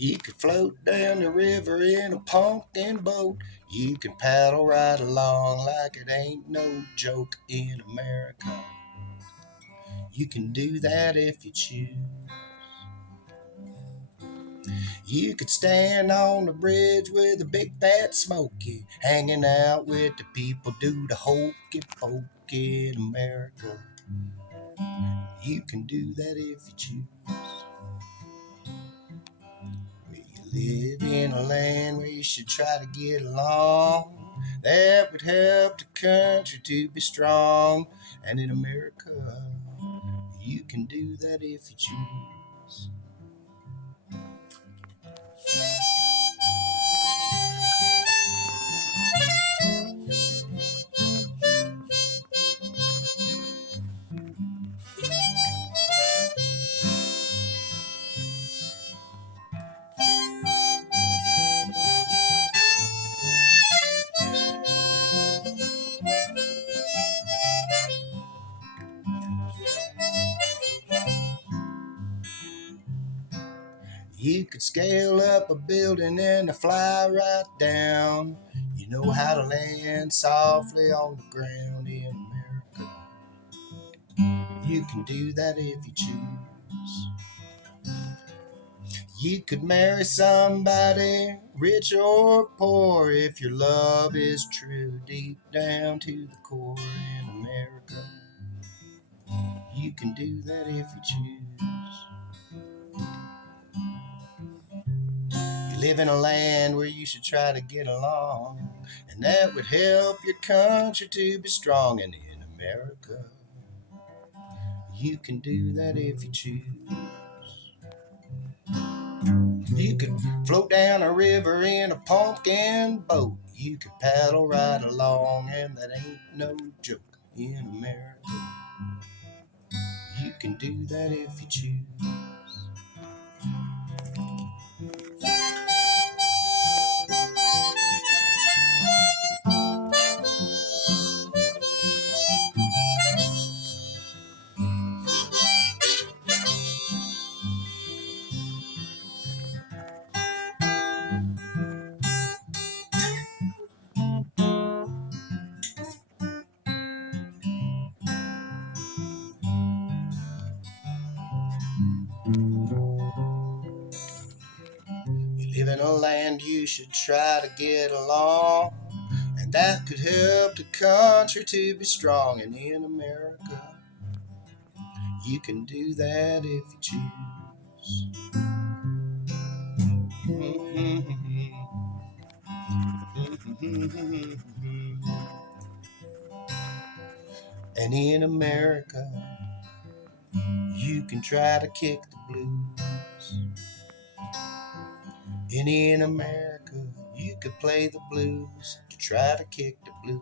You could float down the river in a pumpkin boat. You can paddle right along like it ain't no joke in America. You can do that if you choose. You could stand on the bridge with a big fat smoky, hanging out with the people, do the hokey pokey in America. You can do that if you choose. You live in a land where you should try to get along. That would help the country to be strong. And in America, you can do that if you choose. You could scale up a building and fly right down. You know how to land softly on the ground in America. You can do that if you choose. You could marry somebody, rich or poor, if your love is true deep down to the core in America. You can do that if you choose. You live in a land where you should try to get along, and that would help your country to be strong. And in America, you can do that if you choose. You could float down a river in a pumpkin boat. You could paddle right along, and that ain't no joke in America. You can do that if you choose. You live in a land you should try to get along, and that could help the country to be strong. And in America, you can do that if you choose. And in America, you can try to kick the blues. And in America, you could play the blues to try to kick the blues.